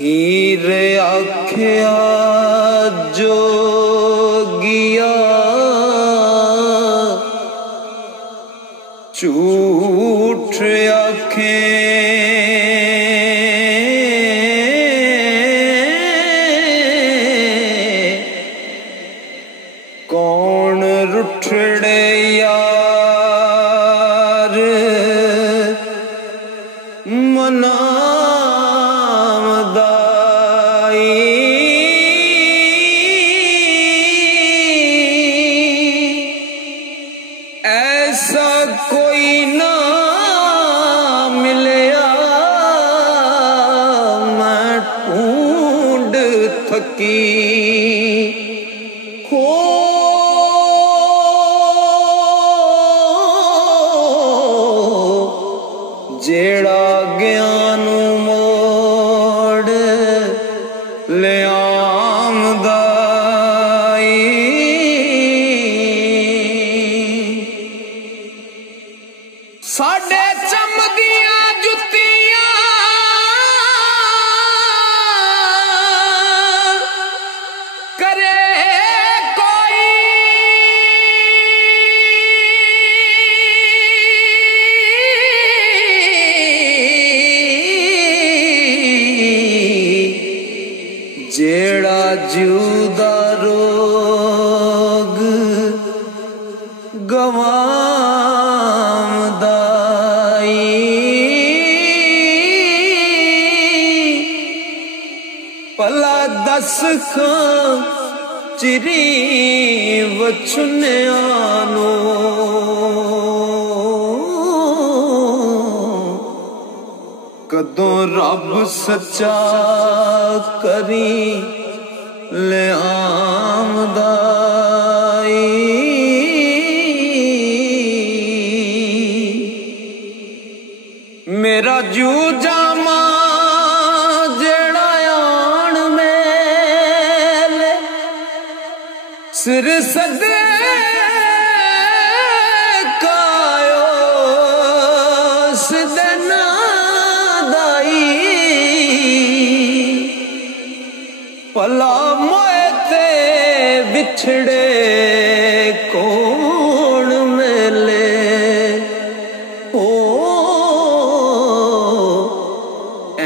हीर आख्या जोगिया झूठ आखे कौन रुठड़े यार मना ऐसा कोई ना मिलया मैं ढूंढ थकी हो जेड़ा ज्ञान मोड़ ले आमदा साडे चमदियां जुत्तियां करे कोई जेड़ा जुदा रोग गवा भला दस खां चिरी वचुनियानो कदों रब सच्चा करी ले आमदाई मेरा जू जामा सिर सदे कायो सदना दाई भला मोए ते बिछड़े कौन मेले ओ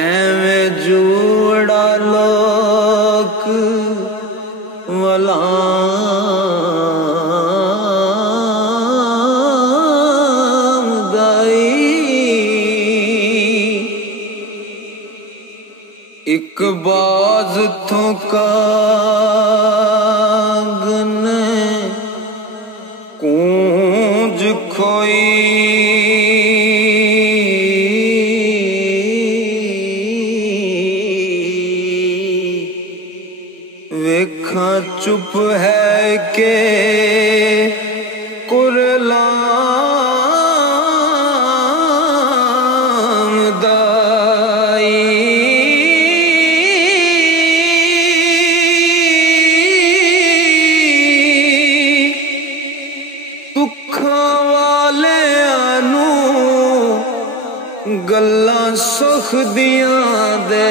एवें जुड़ा लोक वला एक बाज थों कागन कूंज खोई वेखा चुप है के कुरला गल्लां सुख दियां दे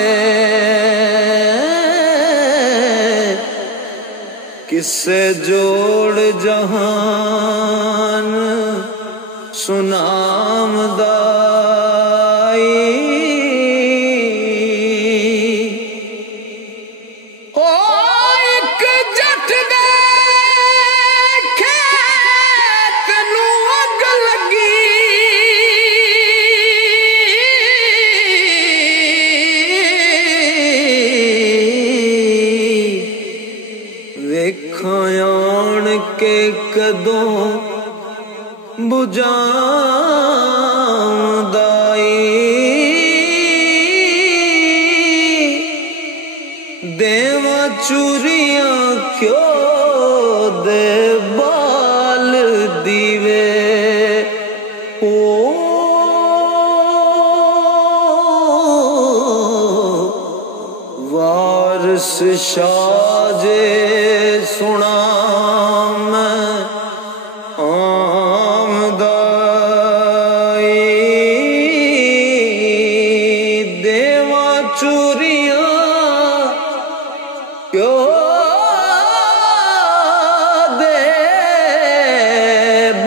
किसे जोड़ जहान सुनामदाई हो एक जट दे खेत नू अग लगी देखा आन के कदों बुझाउंदाई देवा चूरियां क्यों दे बाल दीवे ओ वारस शाजे सुना मैं आमदाई देवा चूरियां क्यों दे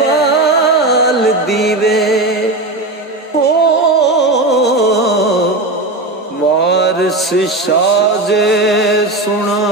बाल दीवे ओ वारस शाजे सुना